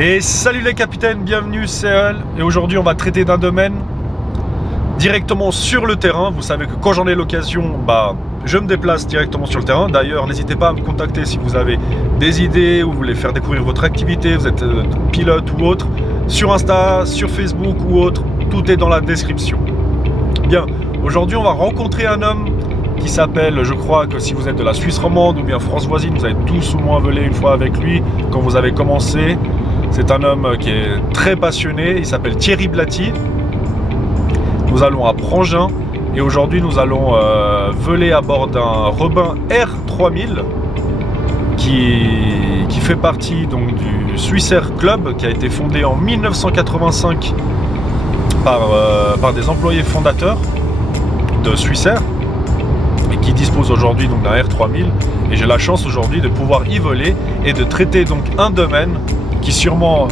Et salut les capitaines, bienvenue, c'est El. Et aujourd'hui on va traiter d'un domaine directement sur le terrain. Vous savez que quand j'en ai l'occasion, je me déplace directement sur le terrain. D'ailleurs, n'hésitez pas à me contacter si vous avez des idées ou vous voulez faire découvrir votre activité, vous êtes pilote ou autre, sur Insta, sur Facebook ou autre, tout est dans la description. Bien, aujourd'hui on va rencontrer un homme qui s'appelle, je crois que si vous êtes de la Suisse romande ou bien France voisine, vous avez tous au moins volé une fois avec lui quand vous avez commencé. C'est un homme qui est très passionné, il s'appelle Thierry Blati. Nous allons à Prangin et aujourd'hui nous allons voler à bord d'un Robin R3000 qui fait partie donc du Swissair Club, qui a été fondé en 1985 par des employés fondateurs de Swissair et qui dispose aujourd'hui donc d'un R3000, et j'ai la chance aujourd'hui de pouvoir y voler et de traiter donc un domaine qui sûrement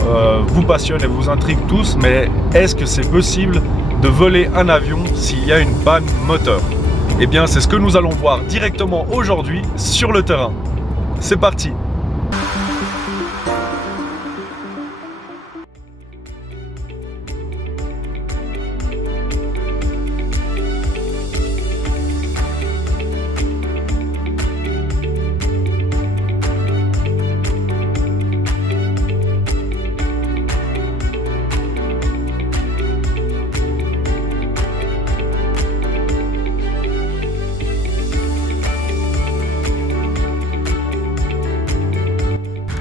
vous passionne et vous intrigue tous, mais est-ce que c'est possible de voler un avion s'il y a une panne moteur? Eh bien c'est ce que nous allons voir directement aujourd'hui sur le terrain. C'est parti!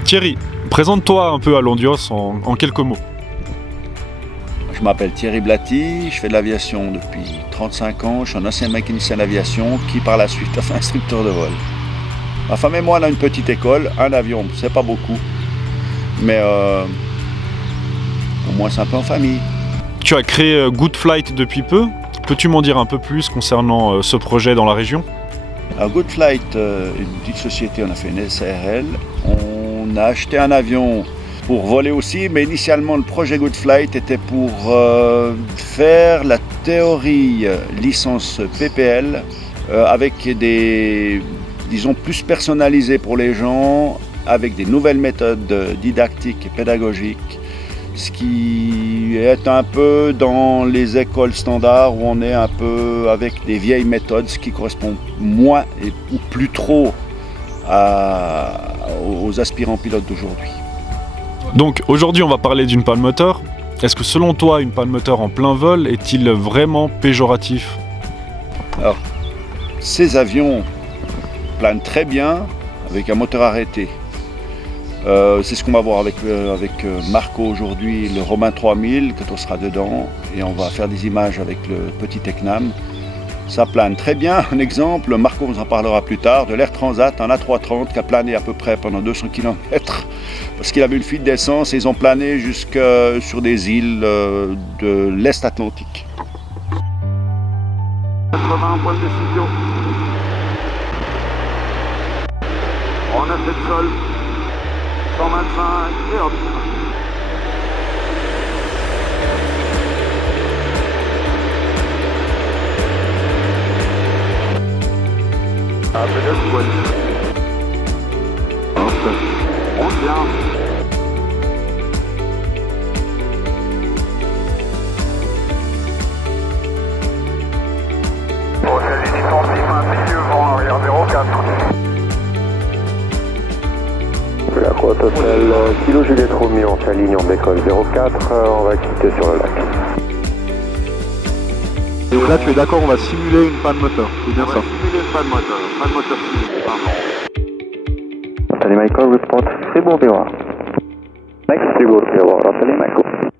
Thierry, présente-toi un peu à l'Ondios en quelques mots. Je m'appelle Thierry Blati, je fais de l'aviation depuis 35 ans, je suis un ancien mécanicien d'aviation qui par la suite a fait instructeur de vol. Ma femme et moi on a une petite école, un avion, c'est pas beaucoup, mais au moins c'est un peu en famille. Tu as créé Good Flight depuis peu, peux-tu m'en dire un peu plus concernant ce projet dans la région? Alors, Good Flight, une petite société, on a fait une SARL, on a acheté un avion pour voler aussi, mais initialement le projet Good Flight était pour faire la théorie licence PPL avec des, disons, plus personnalisés pour les gens, avec des nouvelles méthodes didactiques et pédagogiques, ce qui est un peu dans les écoles standards où on est un peu avec des vieilles méthodes, ce qui correspond moins ou plus trop aux aspirants pilotes d'aujourd'hui. Donc aujourd'hui on va parler d'une panne moteur. Est-ce que selon toi une panne moteur en plein vol est-il vraiment péjoratif? Alors, ces avions planent très bien avec un moteur arrêté. C'est ce qu'on va voir avec Marco aujourd'hui, le Robin 3000, que on sera dedans, et on va faire des images avec le petit Tecnam. Ça plane très bien. Un exemple, Marco vous en parlera plus tard, de l'Air Transat, un A330 qui a plané à peu près pendant 200 km parce qu'il avait une fuite d'essence et ils ont plané jusque sur des îles de l'Est Atlantique. 80 points de décision. On a fait le sol. 125 et hop. Un peu de poids. Hop. On vient. Bon, c'est les licences, ainsi que vent arrière 04. La croix totale Kilo Juliette Romeo, on s'aligne, on décolle 04, on va quitter sur le lac. Donc là tu es d'accord, on va simuler une panne moteur, c'est bien ça? On va simuler une panne moteur simulée, pardon. Nathalie Michael, report Fribourg Biwa. Next Fribourg Biwa, Nathalie Michael.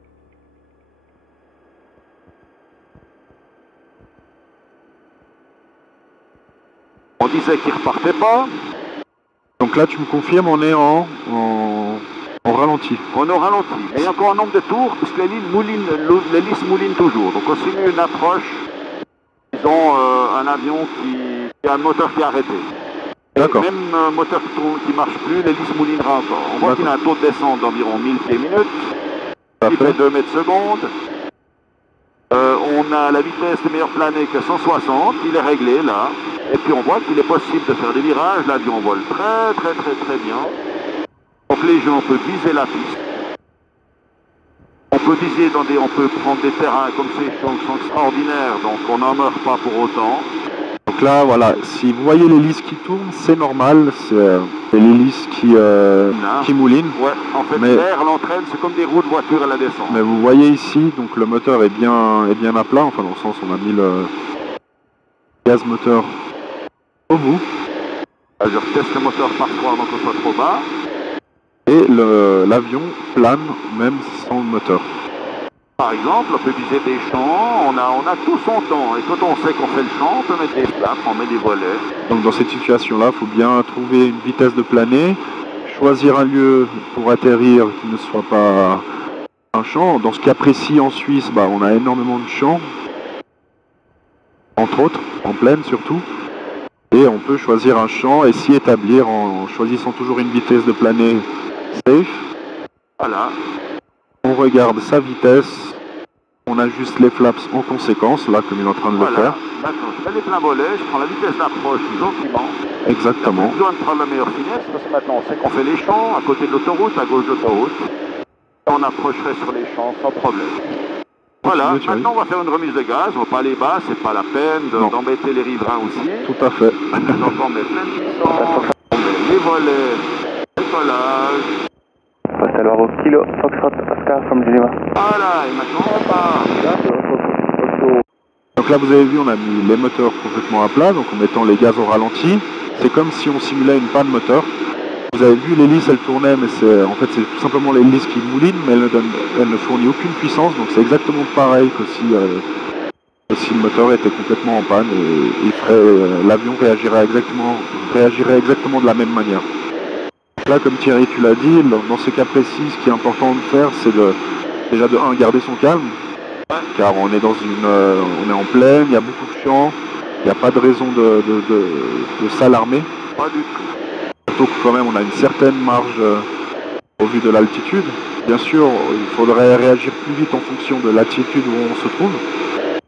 On disait qu'il repartait pas. Donc là tu me confirmes, on est en ralenti. On est au ralenti. Et il y a encore un nombre de tours, puisque l'hélice mouline toujours. Donc on simule une approche, disons un avion qui a un moteur qui est arrêté. D'accord. Même moteur qui ne marche plus, l'hélice moulinera encore. On voit qu'il a un taux de descente d'environ 1000 pieds minutes. Il fait 2 mètres secondes. On a la vitesse de meilleure planée que 160, il est réglé là. Et puis on voit qu'il est possible de faire des virages, l'avion vole très bien. Donc léger, on peut viser la piste. peut viser on peut prendre des terrains comme ces champs qui sont extraordinaires, donc on n'en meurt pas pour autant. Donc là, voilà, si vous voyez l'hélice qui tourne, c'est normal, c'est l'hélice qui mouline. Ouais, en fait, Mais- l'air l'entraîne, c'est comme des roues de voiture à la descente. Mais vous voyez ici, donc le moteur est bien à plat, enfin dans le sens on a mis le gaz moteur au bout. Je reteste le moteur parfois avant qu'on soit trop bas. Et l'avion plane même sans le moteur. Par exemple, on peut viser des champs, on a tout son temps. Et quand on sait qu'on fait le champ, on peut mettre des flaps, on met des volets. Donc dans cette situation-là, il faut bien trouver une vitesse de planer, choisir un lieu pour atterrir qui ne soit pas un champ. Dans ce cas précis en Suisse, on a énormément de champs, entre autres, en plaine surtout. Et on peut choisir un champ et s'y établir en choisissant toujours une vitesse de planer safe. Voilà. On regarde sa vitesse, on ajuste les flaps en conséquence, là comme il est en train de le faire. D'accord. Je fais les pleins volets, je prends la vitesse d'approche gentiment. Exactement. Pas besoin de prendre la meilleure finesse, parce que maintenant on sait qu'on fait les champs à côté de l'autoroute, à gauche de l'autoroute. On approcherait sur les champs sans problème. Voilà, maintenant on va faire une remise de gaz, on va pas aller bas, c'est pas la peine d'embêter les riverains aussi. Tout à fait. Donc on met plein de puissance, on met les volets, le collage. Hostel Bravo Kilo, Foxtrot, Oscar, from Geneva. Voilà, et maintenant on part. Donc là vous avez vu, on a mis les moteurs complètement à plat, donc en mettant les gaz au ralenti. C'est comme si on simulait une panne moteur. Vous avez vu, l'hélice elle tournait, mais c'est tout simplement l'hélice qui mouline, mais elle ne fournit aucune puissance, donc c'est exactement pareil que si le moteur était complètement en panne et l'avion réagirait exactement de la même manière. Là, comme Thierry tu l'as dit, dans ce cas précis, ce qui est important de faire, c'est déjà de garder son calme, car on est on est en plaine, il y a beaucoup de champs, il n'y a pas de raison de s'alarmer. Pas du tout. Surtout que quand même on a une certaine marge au vu de l'altitude. Bien sûr, il faudrait réagir plus vite en fonction de l'altitude où on se trouve.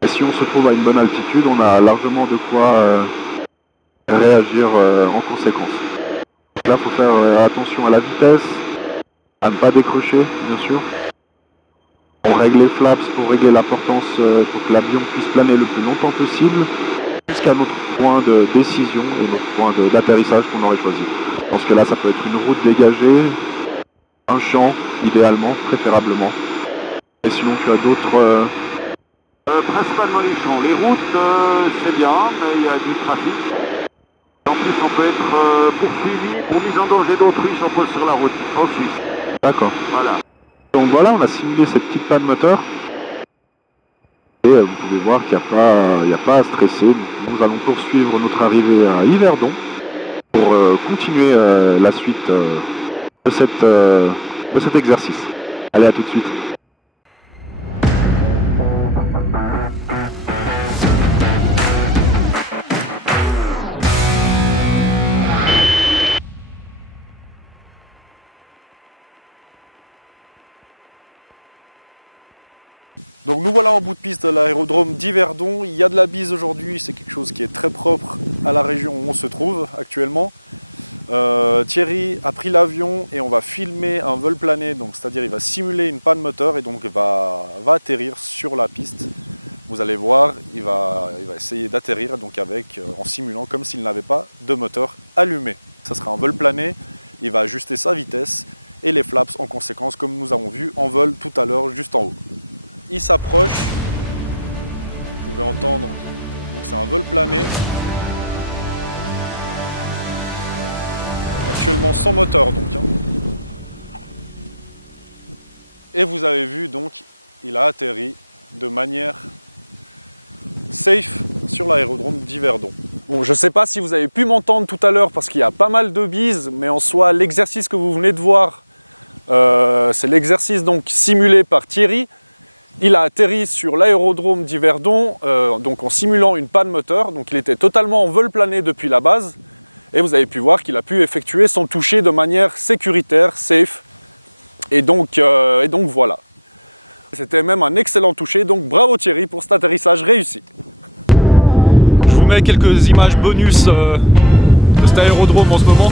Et si on se trouve à une bonne altitude, on a largement de quoi réagir en conséquence. Là, il faut faire attention à la vitesse, à ne pas décrocher, bien sûr. On règle les flaps pour régler la portance, pour que l'avion puisse planer le plus longtemps possible, jusqu'à notre point de décision et notre point d'atterrissage qu'on aurait choisi. Dans ce cas-là, ça peut être une route dégagée, un champ, idéalement, préférablement. Et sinon, tu as d'autres... Principalement les champs. Les routes, c'est bien, mais il y a du trafic. En plus, on peut être poursuivi pour mise en danger d'autrui si on pose sur la route, en Suisse. D'accord. Voilà. Donc voilà, on a simulé cette petite panne moteur. Et vous pouvez voir qu'il n'y a pas à stresser. Nous allons poursuivre notre arrivée à Yverdon pour continuer la suite de cet exercice. Allez, à tout de suite. Donc nous voilà en bout de piste de l'aérodrome d'Yverdon. Il y a de la bise aujourd'hui, c'est quelque chose qui est très propre à la région où on se trouve actuellement. Thierry a pris l'avion et on va filmer un vol plané, donc c'est-à-dire il va simuler une panne moteur et donc va atterrir sur la piste. Vous allez voir, il va essayer d'atterrir donc en simulant comme s'il n'avait pas de moteur allumé. Ça sera un vol plané, il va ajuster sa vitesse et les flaps en conséquence comme nous avons vu en vol tout à l'heure juste en haut. Il s'approche, vous pouvez entendre, donc c'est un vol plané. Actuellement sans moteur donc. Et vous avez vu donc, il a atterri de manière safe sur l'aérodrome d'Yverdon. Bon, je ne sais pas si vous avez pu m'entendre tout à l'heure parce qu'il y a pas mal de bises, mais en soi l'exercice que vous venez de voir, c'est l'exercice donc simulé par Thierry. Il a atterri sur l'aérodrome d'Yverdon donc en simulant une panne moteur, donc il était totalement en vol plané depuis la base. Et vous avez pu voir qu'il a pu effectuer son toucher de manière sécuritaire, safe. Et donc voilà. C'était même un excellent toucher, donc bravo Thierry pour cet atterrissage réussi. Je vous mets quelques images bonus de cet aérodrome en ce moment.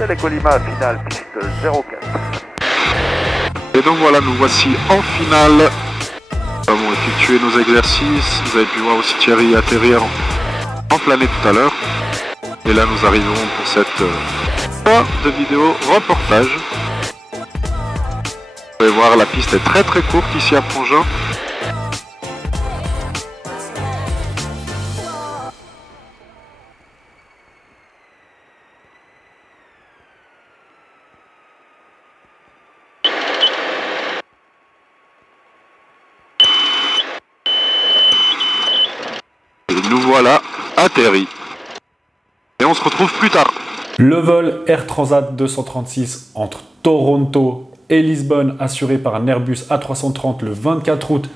Télé Colima, finale piste 04. Et donc voilà, nous voici en finale. Nous avons effectué nos exercices. Vous avez pu voir aussi Thierry atterrir en planée tout à l'heure. Et là, nous arrivons pour cette fin de vidéo reportage. Vous pouvez voir, la piste est très très courte ici à Prangin. Nous voilà atterris. Et on se retrouve plus tard. Le vol Air Transat 236 entre Toronto et Lisbonne, assuré par un Airbus A330 le 24 août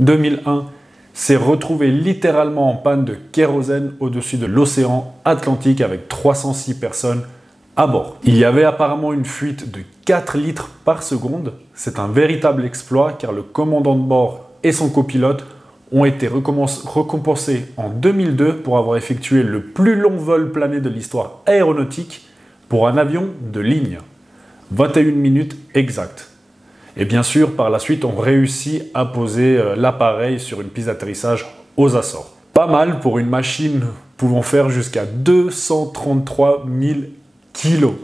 2001, s'est retrouvé littéralement en panne de kérosène au-dessus de l'océan Atlantique avec 306 personnes à bord. Il y avait apparemment une fuite de 4 litres par seconde. C'est un véritable exploit car le commandant de bord et son copilote ont été récompensés en 2002 pour avoir effectué le plus long vol plané de l'histoire aéronautique pour un avion de ligne. 21 minutes exactes. Et bien sûr, par la suite, on réussit à poser l'appareil sur une piste d'atterrissage aux Açores. Pas mal pour une machine pouvant faire jusqu'à 233 000 kilos.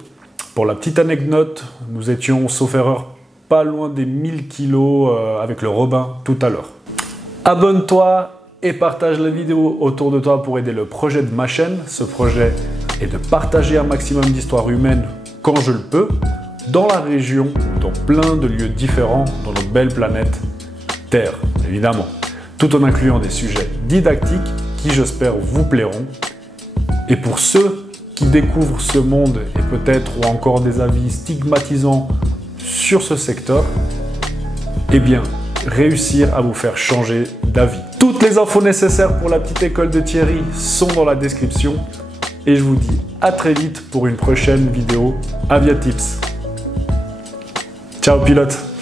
Pour la petite anecdote, nous étions, sauf erreur, pas loin des 1000 kilos avec le Robin tout à l'heure. Abonne-toi et partage la vidéo autour de toi pour aider le projet de ma chaîne. Ce projet est de partager un maximum d'histoires humaines quand je le peux, dans la région, dans plein de lieux différents, dans notre belle planète Terre, évidemment, tout en incluant des sujets didactiques qui, j'espère, vous plairont. Et pour ceux qui découvrent ce monde et peut-être ont encore des avis stigmatisants sur ce secteur, eh bien, réussir à vous faire changer d'avis. Toutes les infos nécessaires pour la petite école de Thierry sont dans la description et je vous dis à très vite pour une prochaine vidéo Aviatips. Ciao pilote!